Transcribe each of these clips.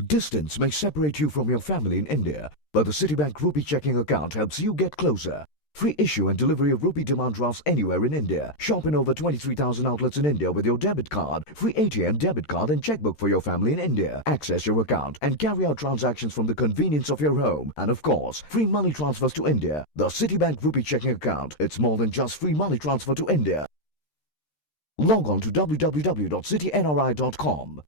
Distance may separate you from your family in India, but the Citibank Rupee checking account helps you get closer. Free issue and delivery of rupee demand drafts anywhere in India. Shop in over 23,000 outlets in India with your debit card. Free ATM, debit card and checkbook for your family in India. Access your account and carry out transactions from the convenience of your home. And of course, free money transfers to India. The Citibank Rupee checking account. It's more than just free money transfer to India. Log on to www.citynri.com.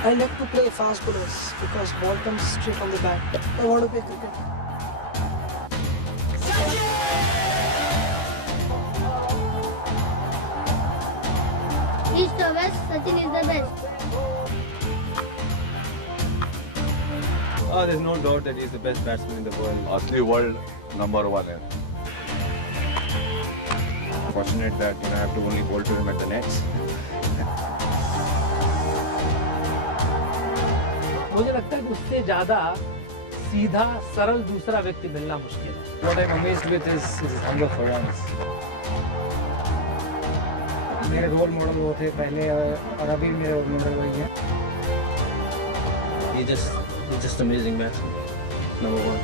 I like to play fast bowlers because ball comes straight on the bat. I want to play cricket. East or West, Sachin is the best. Oh, there's no doubt that he's the best batsman in the world. Asli world number one है. Fortunate that I have to only bowl to him at the nets. मुझे लगता है कि उससे ज़्यादा सीधा सरल दूसरा व्यक्ति मिलना मुश्किल है. What I'm amazed with is his hunger for runs. मेरे रोल मॉडल वो थे पहले और अभी मेरे रोल मॉडल वही हैं. He's just amazing batsman. Number one.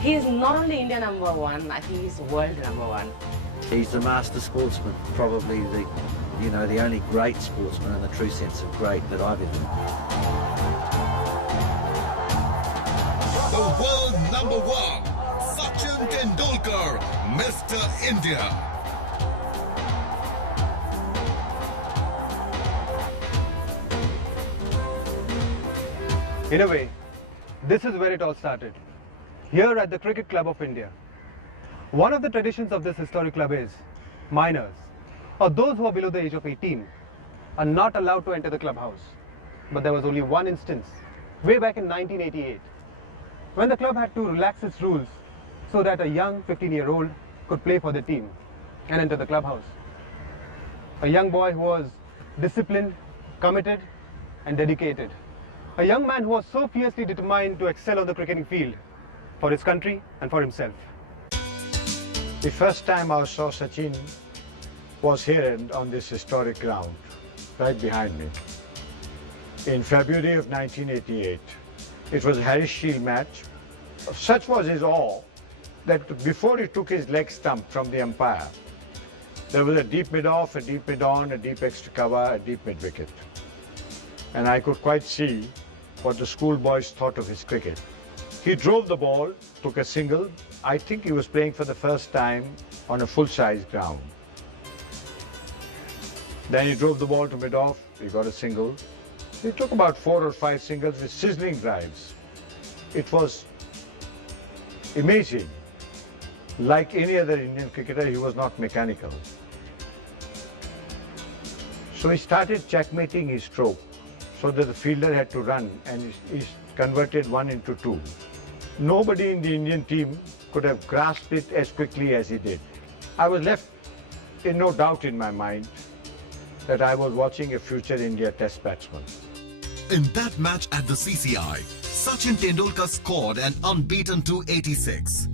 He is not only India number one, I think he's world number one. He's the master sportsman, probably the only great sportsman in the true sense of great that I've ever known. The world number one, Sachin Tendulkar, Mr. India. In a way, this is where it all started. Here at the Cricket Club of India. One of the traditions of this historic club is minors, or those who are below the age of 18, are not allowed to enter the clubhouse. But there was only one instance, way back in 1988, when the club had to relax its rules so that a young 15-year-old could play for the team and enter the clubhouse. A young boy who was disciplined, committed, and dedicated. A young man who was so fiercely determined to excel on the cricketing field for his country and for himself. The first time I saw Sachin was here on this historic ground, right behind me. In February of 1988, it was a Harris Shield match. Such was his awe that before he took his leg stump from the umpire, there was a deep mid-off, a deep mid-on, a deep extra cover, a deep mid-wicket. And I could quite see what the schoolboys thought of his cricket. He drove the ball, took a single. I think he was playing for the first time on a full-size ground. Then he drove the ball to mid-off, he got a single. He took about 4 or 5 singles with sizzling drives. It was amazing. Like any other Indian cricketer, he was not mechanical. So he started checkmating his stroke so that the fielder had to run, and he converted 1 into 2. Nobody in the Indian team could have grasped it as quickly as he did. I was left in no doubt in my mind that I was watching a future India Test batsman. In that match at the CCI, Sachin Tendulkar scored an unbeaten 286.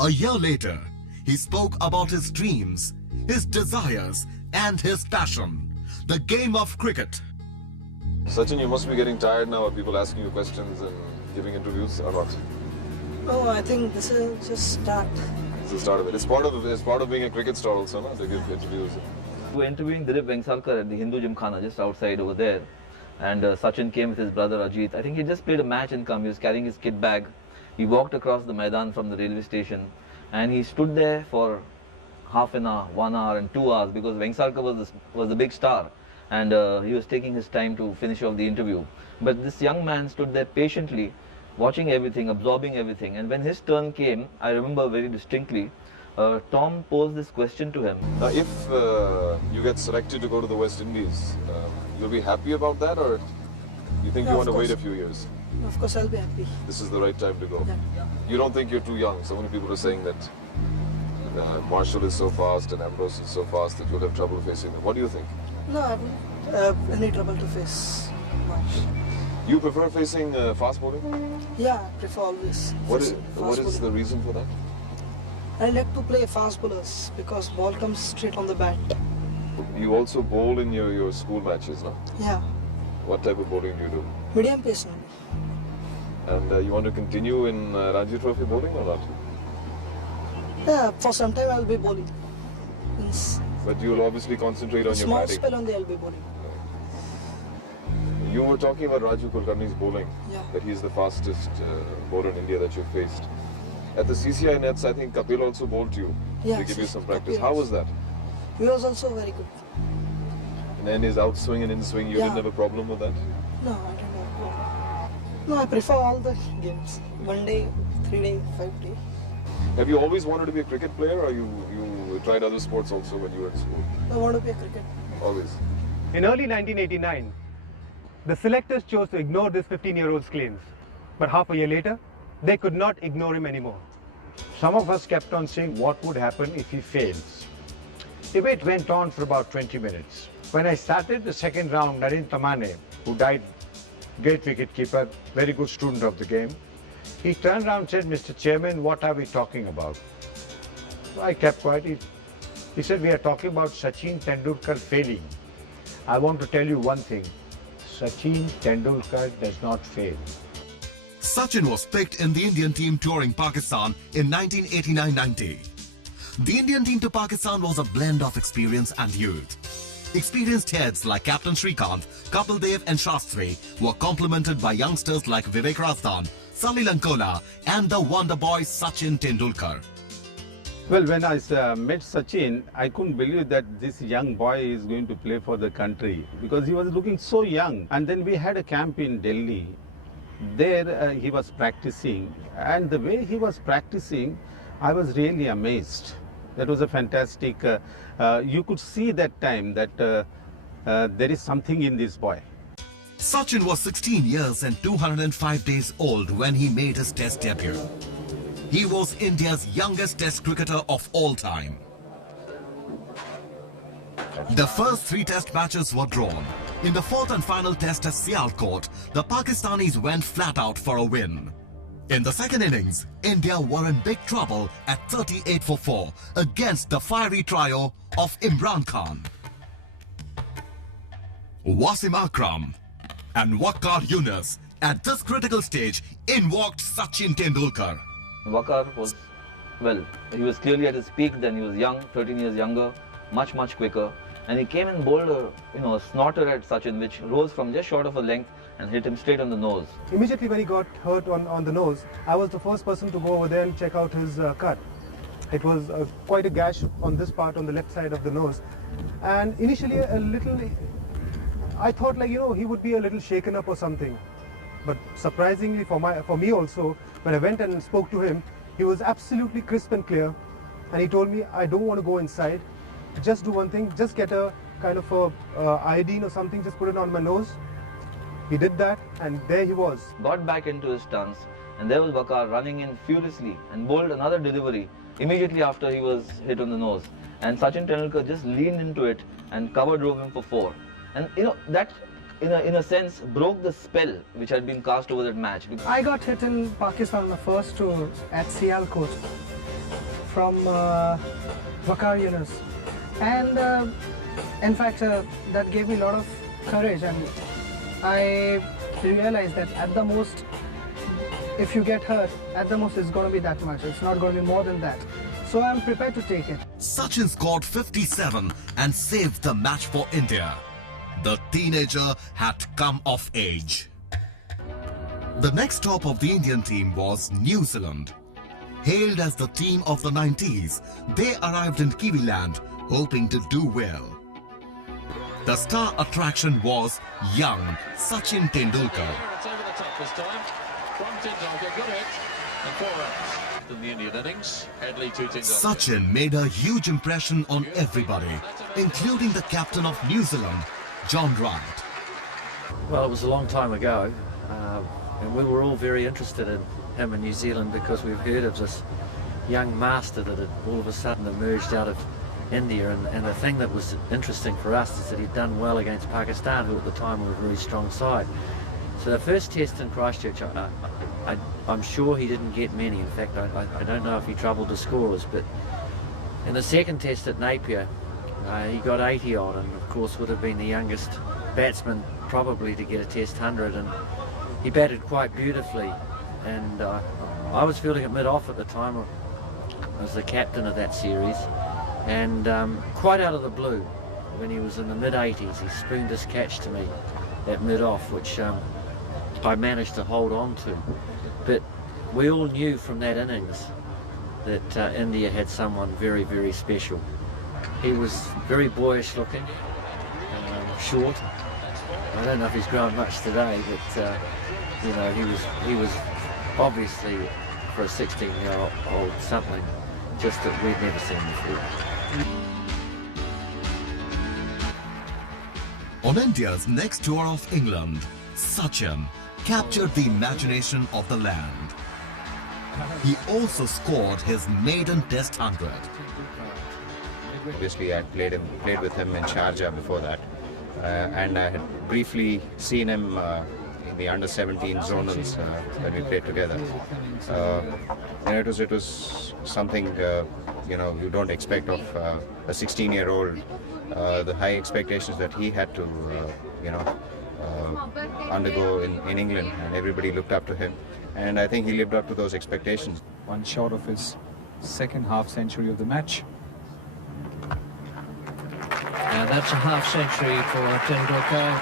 A year later, he spoke about his dreams, his desires, and his passion, the game of cricket. Sachin, you must be getting tired now of people asking you questions and giving interviews, or not? No, I think this is just start. It's the start of it. It's part of being a cricket star also, no? They give interviews. We were interviewing Dilip Vengsarkar at the Hindu Gymkhana just outside over there, and Sachin came with his brother Ajit. I think he just played a match and come. He was carrying his kit bag. He walked across the Maidan from the railway station, and he stood there for half an hour, 1 hour and 2 hours because Vengsarkar was the big star. And he was taking his time to finish off the interview. But this young man stood there patiently, watching everything, absorbing everything. And when his turn came, I remember very distinctly, Tom posed this question to him. If you get selected to go to the West Indies, you'll be happy about that, or you think you want to wait a few years? Of course, I'll be happy. This is the right time to go. Yeah. You don't think you're too young? So many people are saying that Marshall is so fast and Ambrose is so fast that you'll have trouble facing them. What do you think? No, I won't have any trouble to face much. You prefer facing fast bowling? Yeah, I prefer always. What is bowling. the reason for that? I like to play fast bowlers because ball comes straight on the bat. You also bowl in your school matches, no? Yeah, What type of bowling do you do? medium pace now. And you want to continue in Ranji Trophy bowling or not? Yeah, for some time I'll be bowling. Means But you'll obviously concentrate on your small batting. spell only I'll be bowling. You were talking about Raju Kulkarni's bowling, Yeah. that he's the fastest bowler in India that you faced. At the CCI nets, I think Kapil also bowled you Yeah, to give you some practice. Kapil How also. was that? He was also very good. And then his outswing and in-swing, you Yeah. didn't have a problem with that? No, I don't know. No, I prefer all the games. 1 day, 3 day, 5 day. Have you always wanted to be a cricket player, or you tried other sports also when you were in school? I want to be a cricket. Always. In early 1989, the selectors chose to ignore this 15-year-old's claims. But half a year later, they could not ignore him anymore. Some of us kept on saying what would happen if he fails. Debate went on for about 20 minutes. When I started the second round, Narendra Tamane, who died, great wicketkeeper, very good student of the game, he turned around and said, "Mr. Chairman, what are we talking about?" So I kept quiet. He said, "We are talking about Sachin Tendulkar failing. I want to tell you one thing. Sachin Tendulkar does not fail." Sachin was picked in the Indian team touring Pakistan in 1989-90. The Indian team to Pakistan was a blend of experience and youth. Experienced heads like Captain Shrikant, Kapil Dev and Shastri were complemented by youngsters like Vivek Razdan, Salil Ankola and the wonder boy Sachin Tendulkar. Well, when I met Sachin, I couldn't believe that this young boy is going to play for the country because he was looking so young. And then we had a camp in Delhi. There he was practicing, and the way he was practicing, I was really amazed. That was a fantastic, you could see that time that there is something in this boy. Sachin was 16 years and 205 days old when he made his test debut. He was India's youngest test cricketer of all time. The first 3 test matches were drawn. In the 4th and final test at Sialkot, the Pakistanis went flat out for a win. In the second innings, India were in big trouble at 38 for 4 against the fiery trio of Imran Khan, Wasim Akram and Waqar Yunus. At this critical stage, in walked Sachin Tendulkar. Waqar was, well, he was clearly at his peak then. He was young, 13 years younger, much quicker. And he came and bowled a snorter at Sachin, which rose from just short of a length and hit him straight on the nose. Immediately when he got hurt on the nose, I was the first person to go over there and check out his cut. It was quite a gash on this part, on the left side of the nose. And initially a little, I thought like, he would be a little shaken up or something. But surprisingly for me also, when I went and spoke to him, he was absolutely crisp and clear. And he told me, "I don't want to go inside. Just do one thing, just get a kind of iodine or something, just put it on my nose." He did that, and there he was. Got back into his stance, and there was Waqar running in furiously and bowled another delivery immediately after he was hit on the nose. And Sachin Tendulkar just leaned into it and cover drove him for 4. And that in a sense broke the spell which had been cast over that match. I got hit in Pakistan on the first tour at Sialkot from Waqar Yunus. And in fact, that gave me a lot of courage, and I realized that at the most, if you get hurt, at the most it's going to be that much. It's not going to be more than that. So I'm prepared to take it. Sachin scored 57 and saved the match for India. The teenager had come of age. The next stop of the Indian team was New Zealand. Hailed as the team of the 90s, they arrived in Kiwiland hoping to do well. The star attraction was young Sachin Tendulkar. It's over the top this time from Tendulkar. Good hit and 4 runs in the Indian innings. Headley to Tendulkar. Sachin made a huge impression on everybody, including the captain of New Zealand, John Wright. Well, it was a long time ago, and we were all very interested in him in New Zealand because we've heard of this young master that had all of a sudden emerged out of India, and the thing that was interesting for us is that he'd done well against Pakistan, who at the time were a very strong side. So the first test in Christchurch, I'm sure he didn't get many. In fact, I don't know if he troubled the scorers, but in the second test at Napier, he got 80 odd, and of course would have been the youngest batsman probably to get a test 100, and he batted quite beautifully. And I was fielding at mid-off at the time. I was the captain of that series, and quite out of the blue, when he was in the mid-80s, he spooned this catch to me at mid-off, which I managed to hold on to. But we all knew from that innings that India had someone very, very special. He was very boyish looking, short. I don't know if he's grown much today, but you know, he was obviously, for a 16-year-old, something just that we'd never seen before. On India's next tour of England, Sachin captured the imagination of the land. He also scored his maiden Test 100. Obviously, I played with him in Sharjah before that, and I had briefly seen him in the under-17 zonals when we played together. And it was something you know, you don't expect of a 16-year-old. The high expectations that he had to you know, undergo in England, and everybody looked up to him, and I think he lived up to those expectations. One shot of his second half century of the match. And that's a half century for Tendulkar.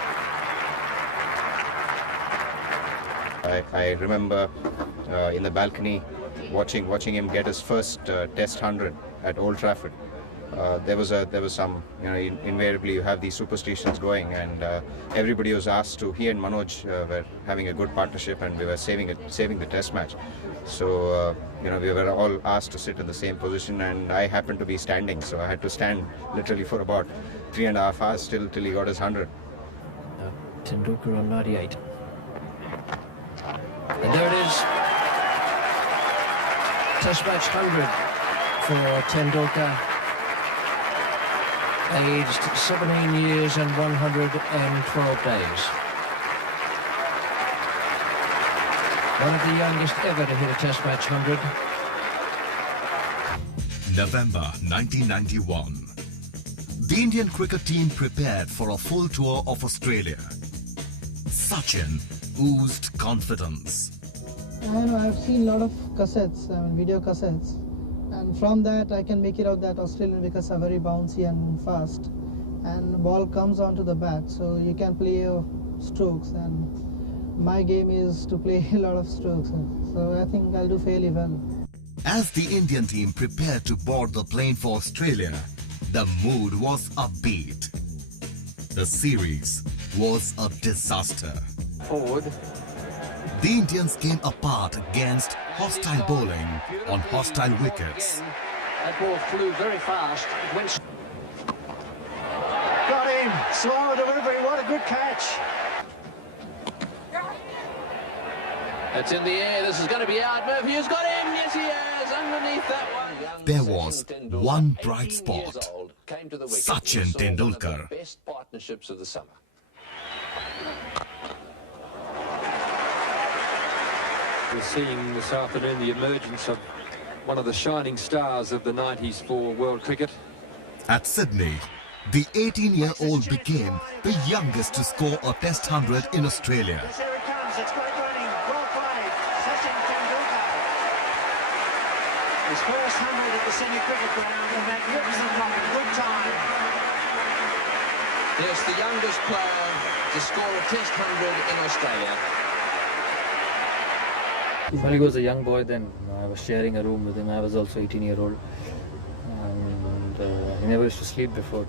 I remember in the balcony watching him get his first Test 100 at Old Trafford. There was some, you know, invariably you have these superstitions going, and everybody was asked to. He and Manoj were having a good partnership, and we were saving the Test match. So you know, we were all asked to sit in the same position, and I happened to be standing, so I had to stand literally for about 3.5 hours till he got his 100. Tendulkar on 98. And there it is. Test match 100 for Tendulkar. Aged 17 years and 112 days. One of the youngest ever to hit a Test match 100. November 1991. The Indian cricket team prepared for a full tour of Australia. Sachin oozed confidence. I've seen a lot of cassettes, video cassettes, and from that I can make it out that Australian wickets are very bouncy and fast, and the ball comes onto the bat, so you can play your strokes, and my game is to play a lot of strokes, so I think I'll do fairly well. As the Indian team prepared to board the plane for Australia, the mood was upbeat. The series was a disaster. Forward. The Indians came apart against hostile bowling on hostile wickets. That ball flew very fast. It went. Got him! Slow delivery, what a good catch! It's in the air, this is going to be out. Murphy has got him, yes he has, underneath that one. There was one bright spot. Sachin Tendulkar. Best partnerships of the summer. We're seeing this afternoon the emergence of one of the shining stars of the 90s for world cricket. At Sydney, the 18-year-old became the youngest to score a Test 100 in Australia. Here it comes, it's great running, well played, Sachin Tendulkar. His first 100 at the Sydney Cricket Ground, a magnificent run, good time. Yes, the youngest player to score a Test 100 in Australia. When he was a young boy, then I was sharing a room with him. I was also 18-year-old, and he never used to sleep before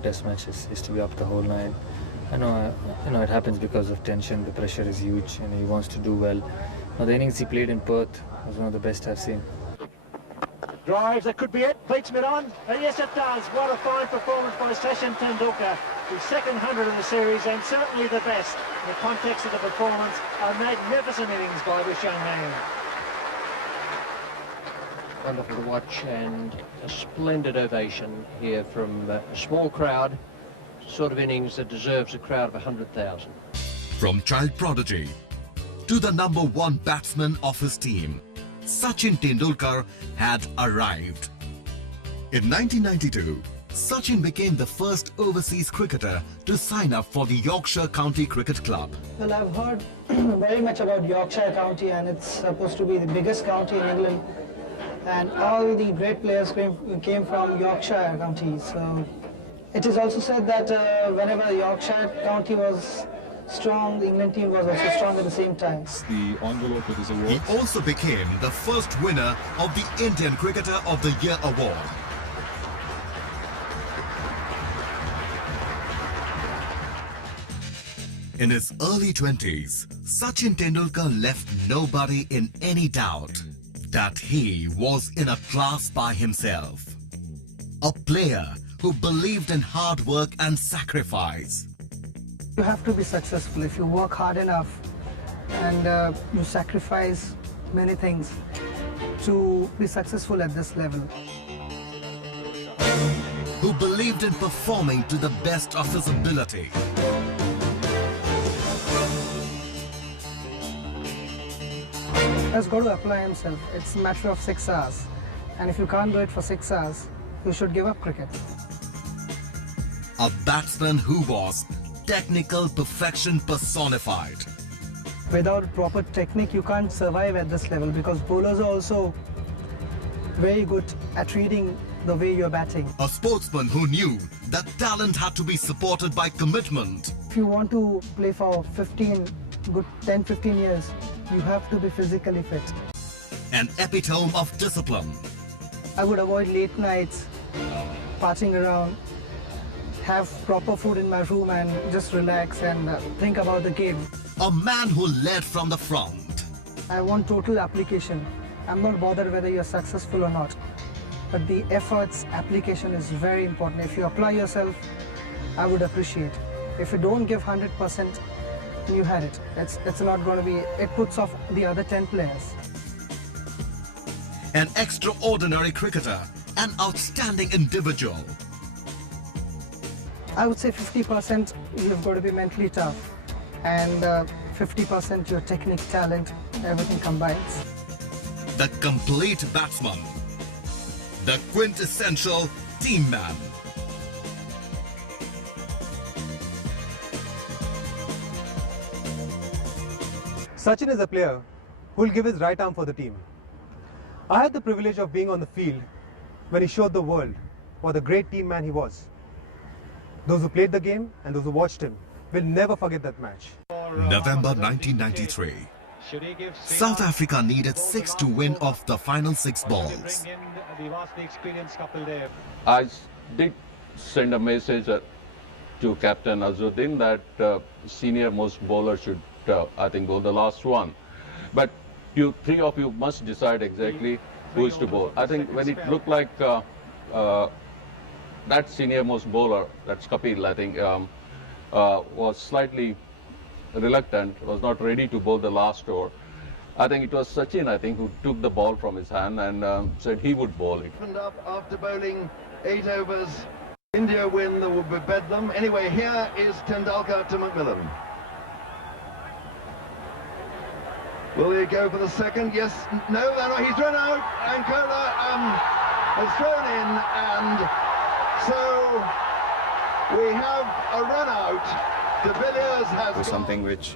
Test matches. He used to be up the whole night. I know, it happens because of tension. The pressure is huge, and he wants to do well. Now, the innings he played in Perth was one of the best I've seen. Drives, that could be it, beats mid-on, and yes it does. What a fine performance by Sachin Tendulkar. His second 100 in the series, and certainly the best in the context of the performance. A magnificent innings by this young man. wonderful to watch, and a splendid ovation here from a small crowd, sort of innings that deserves a crowd of 100,000. From child prodigy to the #1 batsman of his team, Sachin Tendulkar had arrived. In 1992, Sachin became the first overseas cricketer to sign up for the Yorkshire County Cricket Club. Well, I've heard very much about Yorkshire County, and it's supposed to be the biggest county in England. And all the great players came from Yorkshire County. So it is also said that whenever Yorkshire County was strong, the England team was also strong at the same time. The envelope with his award. He also became the first winner of the Indian Cricketer of the Year award. In his early 20s, Sachin Tendulkar left nobody in any doubt that he was in a class by himself. A player who believed in hard work and sacrifice. You have to be successful if you work hard enough and you sacrifice many things to be successful at this level. Who believed in performing to the best of his ability. Has got to apply himself. It's a matter of 6 hours. And if you can't do it for 6 hours, you should give up cricket. A batsman who was technical perfection personified. Without proper technique, you can't survive at this level, because bowlers are also very good at reading the way you're batting. A sportsman who knew that talent had to be supported by commitment. If you want to play for 10-15 years, you have to be physically fit. An epitome of discipline. I would avoid late nights, partying around, have proper food in my room and just relax and think about the game. A man who led from the front. I want total application. I'm not bothered whether you're successful or not, but the efforts application is very important. If you apply yourself, I would appreciate. If you don't give 100%, you had it. It's not going to be, it puts off the other 10 players. An extraordinary cricketer, an outstanding individual. I would say 50% you've got to be mentally tough, and 50% your technique, talent, everything combines. The complete batsman. The quintessential team man. Sachin is a player who will give his right arm for the team. I had the privilege of being on the field when he showed the world what a great team man he was. Those who played the game and those who watched him will never forget that match. November 1993. South Africa needed 6 to win off the final 6 balls. I did send a message to Captain Azzuddin that senior most bowler should I think bowl the last one, but you 3 of you must decide exactly who is to bowl. I think when it looked like that senior most bowler, that's Kapil, I think was slightly reluctant, was not ready to bowl the last over. I think it was Sachin, I think, who took the ball from his hand and said he would bowl it. Up after bowling 8 overs, India win, that will be bedlam. Anyway, here is Tendulkar to Macmillan. Will he go for the second? Yes, no, he's run out, and Kohler has thrown in, and so we have a run out. De Villiers has was something which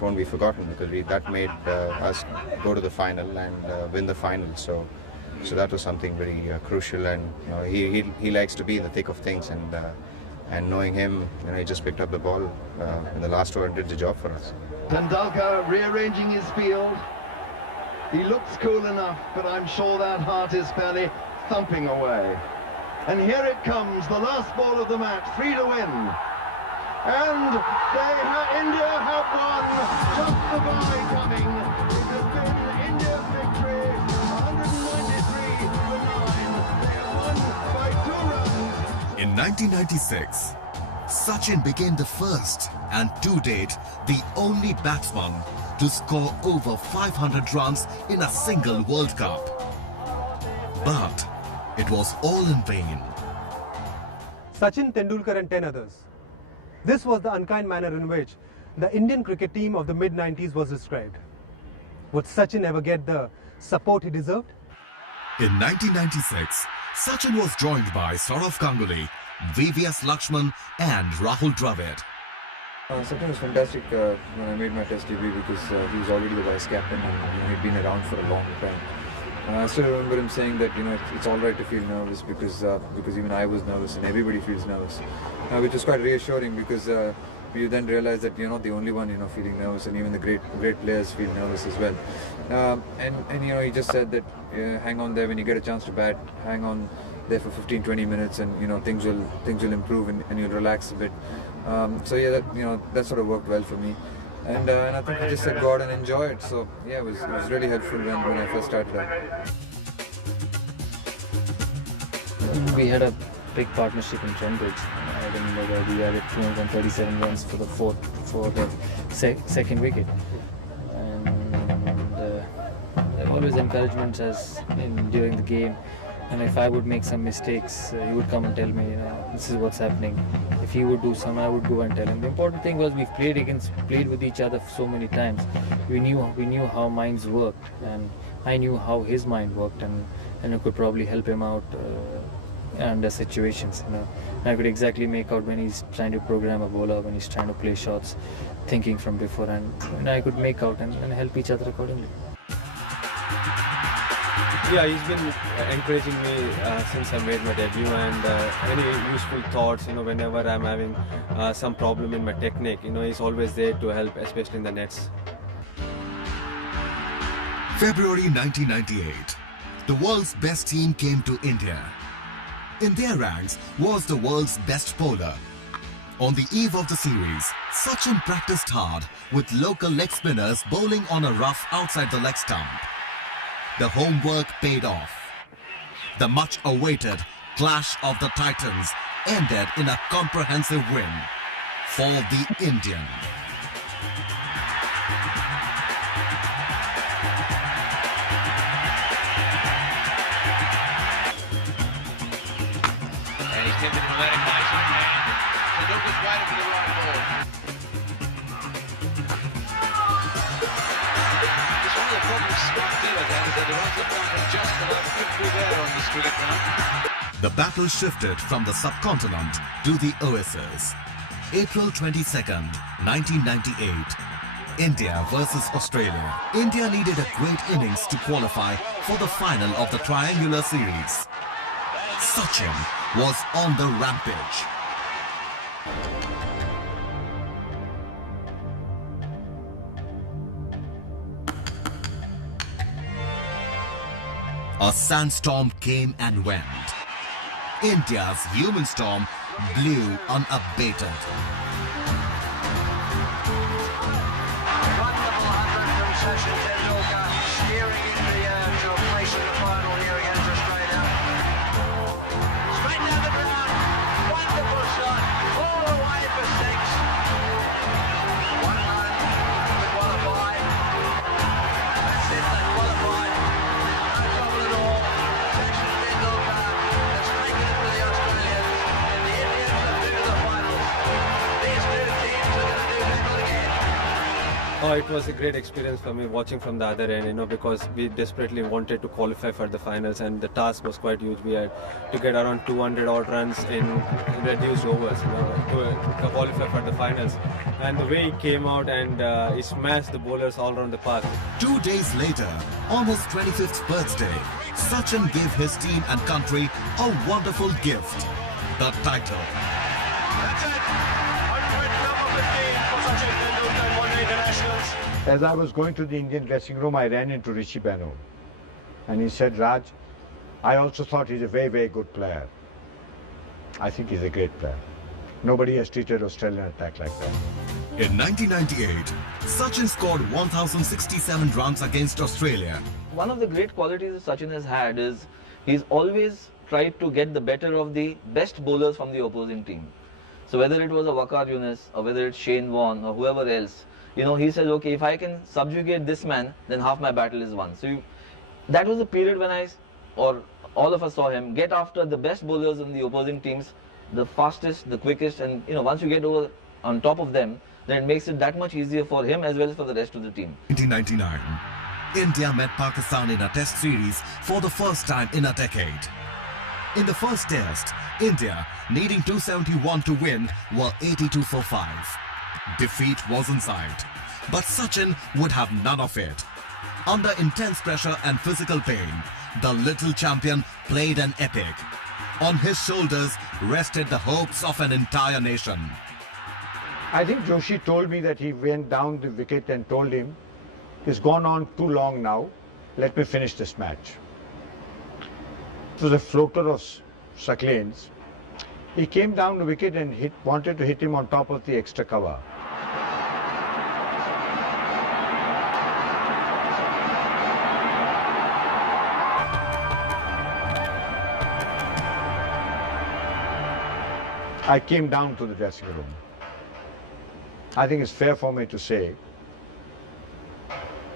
won't be forgotten, because that made us go to the final and win the final. So that was something very crucial, and he likes to be in the thick of things, and knowing him, he just picked up the ball in the last over and did the job for us. Tendulkar rearranging his field. He looks cool enough, but I'm sure that heart is fairly thumping away. And here it comes, the last ball of the match, 3 to win. And India have won, just the bye coming. It has been India's victory, 193 to 9. They have won by 2 runs. In 1996, Sachin became the first and to date the only batsman to score over 500 runs in a single World Cup. But it was all in vain. Sachin Tendulkar and 10 others. This was the unkind manner in which the Indian cricket team of the mid-90s was described. Would Sachin ever get the support he deserved? In 1996, Sachin was joined by Saurav Ganguly, VVS Lakshman and Rahul Dravid. Sachin was fantastic when I made my test debut because he was already the vice captain and he'd been around for a long time. I still remember him saying that it's all right to feel nervous because even I was nervous and everybody feels nervous, which was quite reassuring because you then realize that you're not the only one feeling nervous, and even the great players feel nervous as well. And he just said that hang on there when you get a chance to bat, hang on there for 15-20 minutes, and things will improve and you'll relax a bit. So yeah, that sort of worked well for me. And I think I just said go out and enjoy it. So yeah, it was really helpful when I first started out. We had a big partnership in Cambridge. I remember where we added 237 runs for the second wicket. And always encouragement during the game. And if I would make some mistakes, he would come and tell me, this is what's happening. If he would do some, I would go and tell him. The important thing was we played with each other so many times. We knew how minds worked, and I knew how his mind worked, and I could probably help him out under situations. I could exactly make out when he's trying to program a bowler, when he's trying to play shots, thinking from before, and I could make out and help each other accordingly. Yeah, he's been encouraging me since I made my debut, and any useful thoughts, whenever I'm having some problem in my technique, he's always there to help, especially in the nets. February 1998, the world's best team came to India. In their ranks was the world's best bowler. On the eve of the series, Sachin practiced hard with local leg spinners bowling on a rough outside the leg stump. The homework paid off. The much-awaited Clash of the Titans ended in a comprehensive win for the Indian. And he's tipped it to let it nice in hand. Tendulkar's waiting for the right ball. Just one of the problems Scott Taylor had is that the runs are from just below 50 there on this cricket ground. The battle shifted from the subcontinent to the Oasis. April 22nd, 1998. India versus Australia. India needed a great innings to qualify for the final of the triangular series. Sachin was on the rampage. A sandstorm came and went. India's human storm blew unabated. Wonderful 100 from Sachin Tendulkar, steering into the air to a place in the final here against Australia. Straight down the ground, wonderful shot, all the way for six. 1 run to qualify. That's it, they qualified. No trouble at all. Sachin Tendulkar has taken it to the Australians, and the Indians are through to the finals. These two teams are going to do battle again. Oh, it was a great experience for me watching from the other end, because we desperately wanted to qualify for the finals, and the task was quite huge. We had to get around 200 odd runs in reduced overs, to qualify for the finals. And the way he came out and he smashed the bowlers all around the park. 2 days later, on his 25th birthday, Sachin gave his team and country a wonderful gift, the title. That's it. 100 number 15 for Sachin Tendulkar in one-day internationals. As I was going to the Indian dressing room, I ran into Rishi Beno. And he said, Raj, I also thought he's a very, very good player. I think he's a great player. Nobody has treated Australian attack like that. In 1998, Sachin scored 1,067 runs against Australia. One of the great qualities that Sachin has had is he's always tried to get the better of the best bowlers from the opposing team. So whether it was a Waqar Younis or whether it's Shane Warne or whoever else, he says, okay, if I can subjugate this man, then half my battle is won. So that was a period when all of us saw him get after the best bowlers in the opposing teams, the fastest, the quickest, and once you get over on top of them, then it makes it that much easier for him as well as for the rest of the team. 1999, India met Pakistan in a test series for the first time in a decade. In the first test, India, needing 271 to win, were 82 for 5. Defeat was in sight, but Sachin would have none of it. Under intense pressure and physical pain, the little champion played an epic. On his shoulders rested the hopes of an entire nation. I think Joshi told me that he went down the wicket and told him, "It's gone on too long now, let me finish this match." It was a floater of Saklane's. He came down the wicket and wanted to hit him on top of the extra cover. I came down to the dressing room. I think it's fair for me to say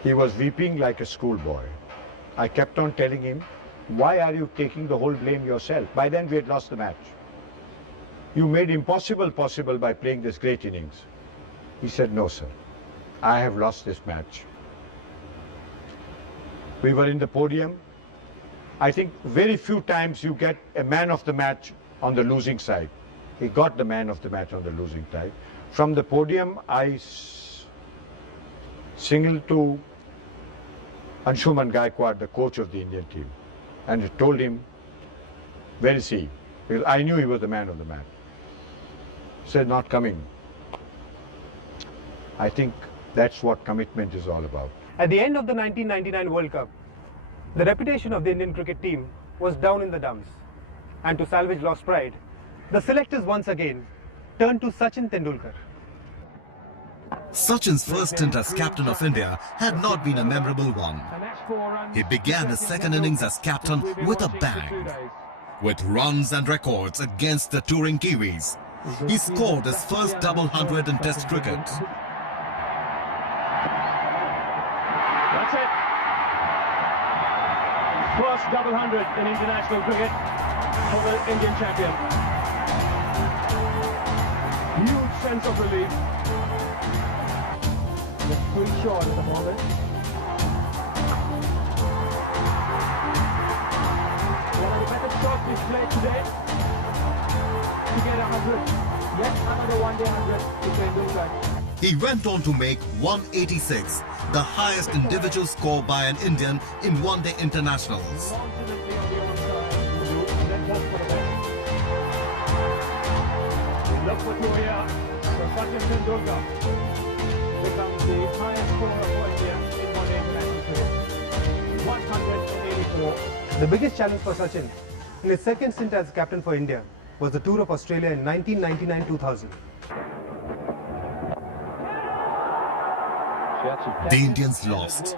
he was weeping like a schoolboy. I kept on telling him, "Why are you taking the whole blame yourself?" By then we had lost the match. "You made impossible possible by playing this great innings." He said, "No, sir, I have lost this match." We were in the podium. I think very few times you get a man of the match on the losing side. He got the man of the match on the losing side. From the podium, I signaled to Anshuman Gaikwad, the coach of the Indian team, and told him, "Where is he?" Because I knew he was the man of the match. He said, "Not coming." I think that's what commitment is all about. At the end of the 1999 World Cup, the reputation of the Indian cricket team was down in the dumps. And to salvage lost pride, the selectors once again turned to Sachin Tendulkar. Sachin's first stint as captain of India had not been a memorable one. He began his second innings as captain with a bang. With runs and records against the touring Kiwis, he scored his first double hundred in Test cricket. That's it. First double hundred in international cricket for the Indian champion. Huge sense of relief. Just pretty short at the moment. One of the better shots he's played today to get 100. Yet another one-day 100 to Tendulkar. He went on to make 186, the highest individual score by an Indian in one-day internationals. Look what you hear. So Sachin Tendulkar becomes the highest scorer for India in one-day international cricket. 184. The biggest challenge for Sachin in his second stint as captain for India was the tour of Australia in 1999-2000. The Indians lost,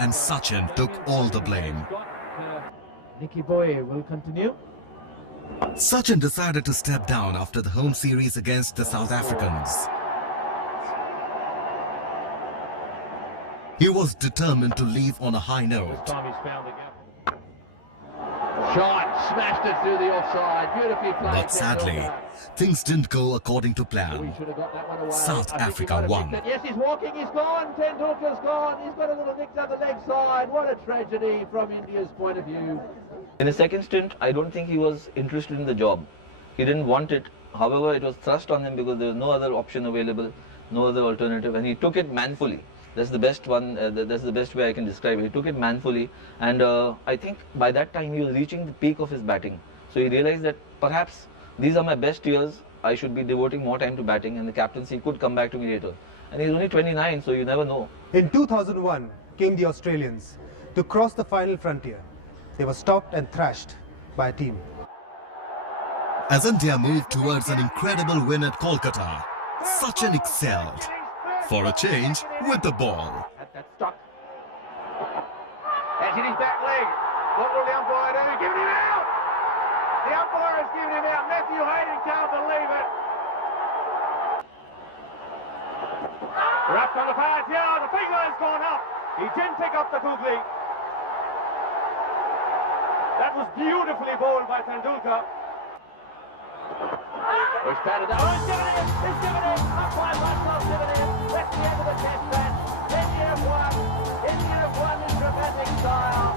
and Sachin took all the blame. Nicky Boy will continue. Sachin decided to step down after the home series against the South Africans. He was determined to leave on a high note. Shot, smashed it through the offside, beautifully played. But sadly, things didn't go according to plan. South Africa won. Yes, he's walking, he's gone, Tendulkar's gone, he's got a little nick down the leg side. What a tragedy from India's point of view. In his second stint, I don't think he was interested in the job. He didn't want it. However, it was thrust on him because there was no other option available, no other alternative, and he took it manfully. That's the best one. That's the best way I can describe it. He took it manfully, and I think by that time he was reaching the peak of his batting. So he realized that perhaps these are my best years. I should be devoting more time to batting, and the captaincy could come back to me later. And he's only 29, so you never know. In 2001 came the Australians to cross the final frontier. They were stopped and thrashed by a team. As India moved towards an incredible win at Kolkata, Sachin excelled. For a change, with the ball. That's stuck. That's in his back leg. What will the umpire do? Giving him out! The umpire has given him out. Matthew Hayden can't believe it. Rough on the pass. Yeah, the finger has gone up. He didn't pick up the googly. That was beautifully bowled by Tendulkar. It's batted down. Oh, it's given in! It's given in! Umpire Marshall's given in! That's the end of the test match. India have won. India have won in dramatic style.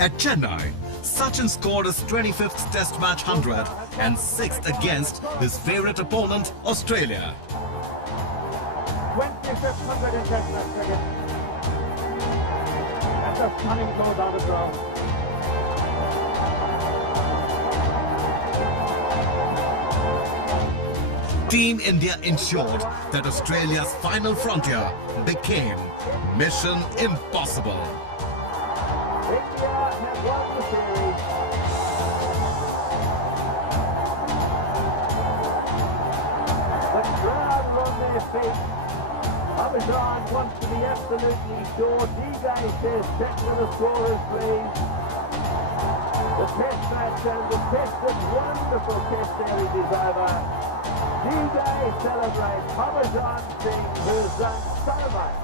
At Chennai, Sachin scored his 25th Test match 100 and 6th against his favourite opponent, Australia. 25th 100 in Test match cricket. That's a stunning goal down the ground. Team India ensured that Australia's final frontier became Mission Impossible. India have won the series. The crowd are on their feet. Abhijan wants to be absolutely sure. D-Day says check for the scorers, please. The test match and the test, this wonderful test series is over. D-Day celebrates Abhijan Singh, who's done so much.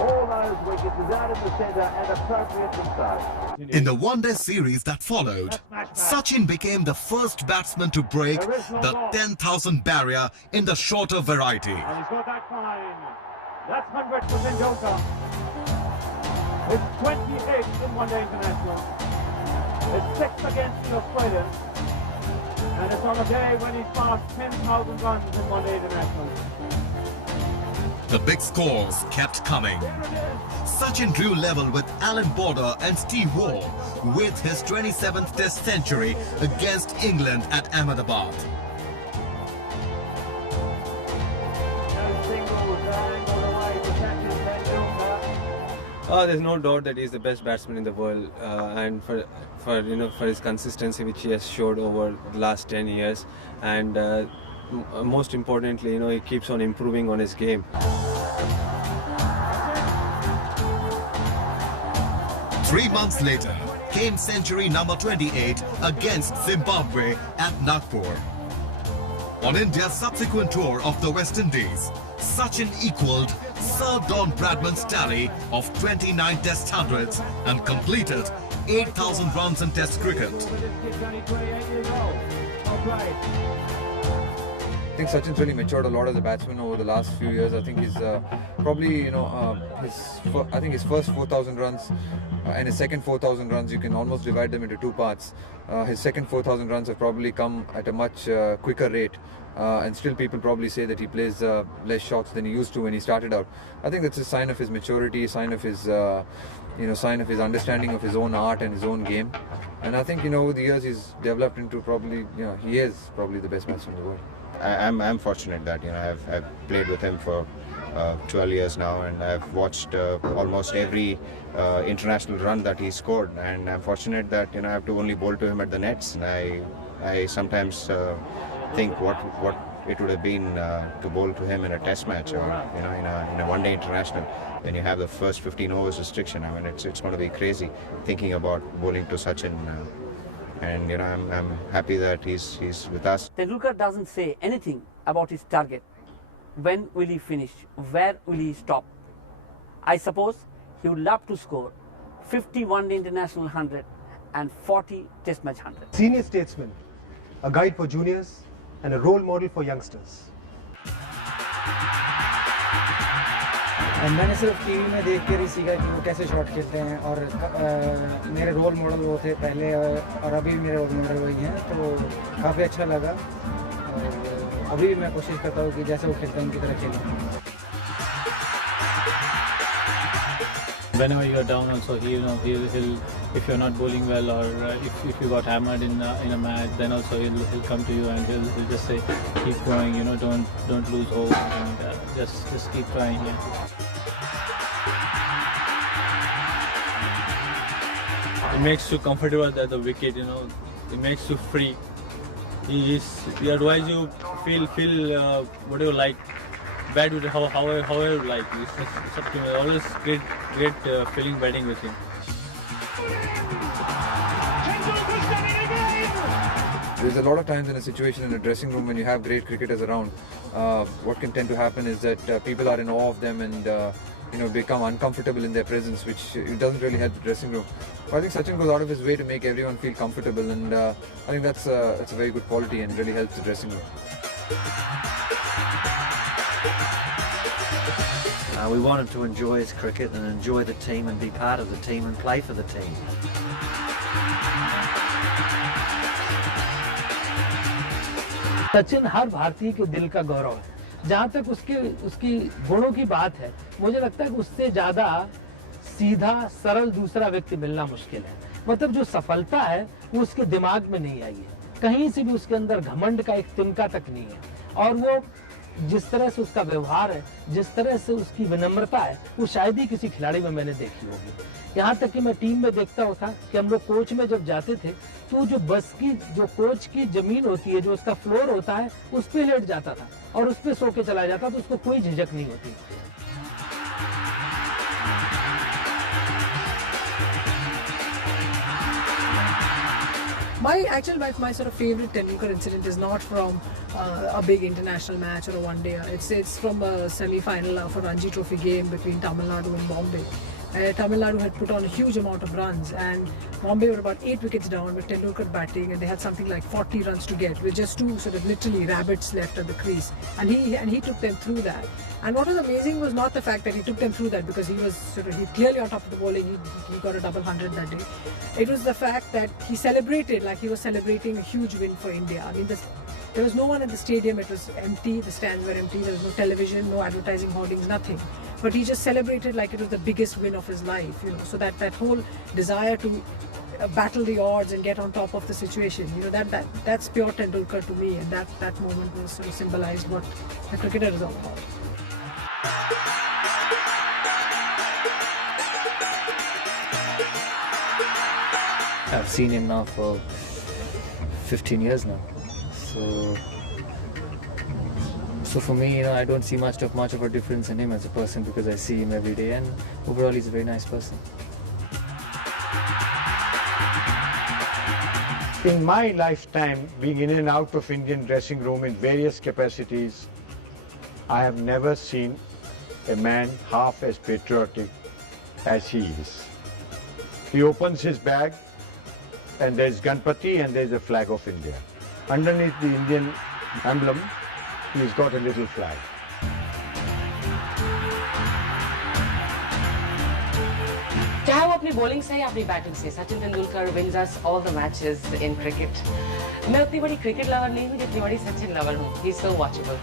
All those wickets is out in the centre and appropriate and so. In the one-day series that followed, Sachin became the first batsman to break the 10,000 barrier in the shorter variety. And he's got that fine. That's 100 for Tendulkar. It's 28 in one-day international. It's 6 against the Australians. And it's on a day when he's passed 10,000 runs in one-day international. The big scores kept coming. Sachin drew level with Alan Border and Steve Waugh with his 27th Test century against England at Ahmedabad. There's no doubt that he's the best batsman in the world, and for his consistency which he has showed over the last 10 years, and most importantly, he keeps on improving on his game. 3 months later came century number 28 against Zimbabwe at Nagpur. On India's subsequent tour of the West Indies, Sachin equalled Sir Don Bradman's tally of 29 Test hundreds and completed 8,000 runs in Test cricket. I think Sachin's really matured a lot as a batsman over the last few years. I think he's probably, his first 4,000 runs and his second 4,000 runs, you can almost divide them into two parts. His second 4,000 runs have probably come at a much quicker rate, and still people probably say that he plays less shots than he used to when he started out. I think that's a sign of his maturity, sign of his understanding of his own art and his own game. And I think over the years he's developed into probably, he is probably the best batsman in the world. I'm fortunate that I've played with him for 12 years now, and I've watched almost every international run that he scored, and I'm fortunate that I have to only bowl to him at the nets. And I sometimes think what it would have been to bowl to him in a test match or in a one-day international when you have the first 15 overs restriction. I mean, it's going to be crazy thinking about bowling to Sachin. And I'm happy that he's with us. Tendulkar doesn't say anything about his target. When will he finish? Where will he stop? I suppose he would love to score 50 one-day international 100 and 40 test match 100. Senior statesman, a guide for juniors and a role model for youngsters. मैंने सिर्फ TV में देख कर ही सीखा कि वो कैसे shot खेलते हैं, और मेरे रोल मॉडल वो थे पहले और अभी मेरे रोल मॉडल वही हैं, तो काफ़ी अच्छा लगा और अभी भी मैं कोशिश करता हूँ कि जैसे वो खेलते हैं उनकी तरह खेलूँ. Whenever you are down, also he'll if you're not bowling well, or if you got hammered in a match, then also he'll come to you and he'll just say, keep going, don't lose hope, and just keep trying. Yeah. It makes you comfortable at the wicket, it makes you free. He advise you feel whatever you like, bad with however you like. It's up to you. Always great feeling batting with him. There's a lot of times in a situation in a dressing room when you have great cricketers around, what can tend to happen is that people are in awe of them, and become uncomfortable in their presence, which it doesn't really help the dressing room. But I think Sachin goes out of his way to make everyone feel comfortable, and I think that's a very good quality and really helps the dressing room. We want him to enjoy his cricket and enjoy the team and be part of the team and play for the team. Sachin हर भारतीय के दिल का गौरव है। जहाँ तक उसकी गुणों की बात है, मुझे लगता है कि उससे ज़्यादा सीधा सरल दूसरा व्यक्ति मिलना मुश्किल है। मतलब जो सफलता है वो उसके दिमाग में नहीं आई है, कहीं से भी उसके अंदर घमंड का एक तिनका तक नहीं है, और वो जिस तरह से उसका व्यवहार है, जिस तरह से उसकी विनम्रता है, वो शायद ही किसी खिलाड़ी में मैंने देखी होगी। यहाँ तक कि मैं टीम में देखता था कि हम लोग कोच में जब जाते थे तो जो बस की जो कोच की जमीन होती है, जो उसका फ्लोर होता है, उस पे लेट जाता था और उस पे सो के चला जाता, तो उसको कोई झिझक नहीं होती। My sort of favorite Tendulkar incident is not from a big international match or a one-day. It's from a semi-final of a Ranji Trophy game between Tamil Nadu and Bombay. Tamil Nadu had put on a huge amount of runs, and Bombay were about 8 wickets down with Tendulkar batting, and they had something like 40 runs to get with just two sort of literally rabbits left at the crease, and he took them through that. And what was amazing was not the fact that he took them through that, because he clearly on top of the bowling, he got a double 100 that day. It was the fact that he celebrated like he was celebrating a huge win for India. I mean, there was no one at the stadium, it was empty, the stands were empty, there was no television, no advertising hoardings, nothing. But he just celebrated like it was the biggest win of his life, so that whole desire to battle the odds and get on top of the situation, that's pure Tendulkar to me, and that moment was sort of symbolized what the cricketer is all about. I've seen him now for 15 years now, so for me, I don't see much of a difference in him as a person, because I see him every day, and overall he's a very nice person. In my lifetime, being in and out of Indian dressing room in various capacities, I have never seen a man half as patriotic as he is. He opens his bag and there's Ganpati and there's a flag of India. Underneath the Indian emblem, he's got a little flag. चाहे वो अपनी bowling से या अपनी batting से, Sachin Tendulkar wins us all the matches in cricket. मैं उतनी बड़ी क्रिकेट लवर नहीं हूँ जितनी बड़ी सचिन लवर हूँ. He's so watchable.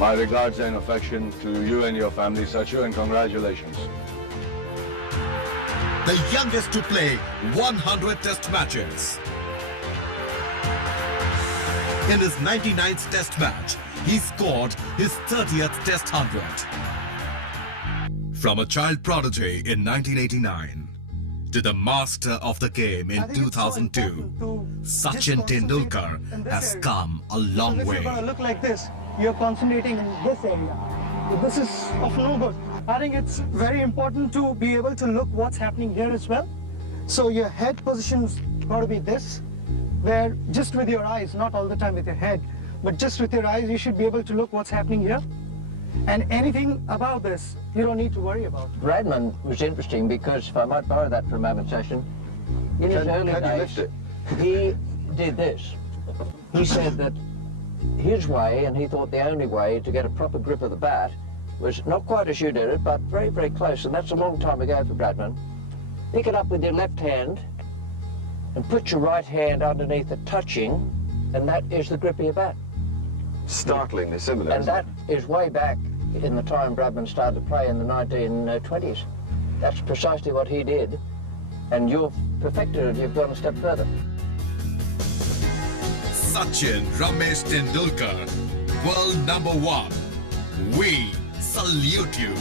My regards and affection to you and your family, Sachu, and congratulations. The youngest to play 100 test matches. In his 99th test match, he scored his 30th test 100. From a child prodigy in 1989 to the master of the game in 2002, Sachin Tendulkar has come a long way. If you're going to look like this, you're concentrating in this area. This is of no good. I think it's very important to be able to look what's happening here as well. So your head position's got to be this, where just with your eyes, not all the time with your head, but just with your eyes, you should be able to look what's happening here. And anything about this, you don't need to worry about. Bradman was interesting because, if I might borrow that from Ahmed Sachin, in his early days, he did this. He said that his way, and he thought the only way to get a proper grip of the bat, was not quite as you did it, but very, very close, and that's a long time ago for Bradman. Pick it up with your left hand and put your right hand underneath it, touching, and that is the grip of your bat. Startlingly similar. And that is way back in the time Bradman started to play in the 1920s. That's precisely what he did, and you've perfected it, you've gone a step further. Sachin Ramesh Tendulkar, world #1. We salute you.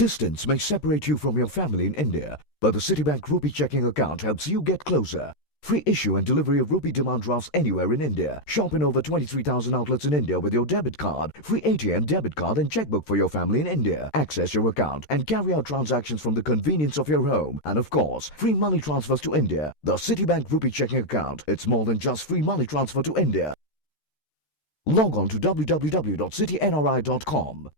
Distance may separate you from your family in India, but the Citibank Rupee checking account helps you get closer. Free issue and delivery of rupee demand drafts anywhere in India. Shop in over 23,000 outlets in India with your debit card. Free ATM, debit card and checkbook for your family in India. Access your account and carry out transactions from the convenience of your home. And of course, free money transfers to India. The Citibank Rupee checking account. It's more than just free money transfer to India. Log on to www.citynri.com.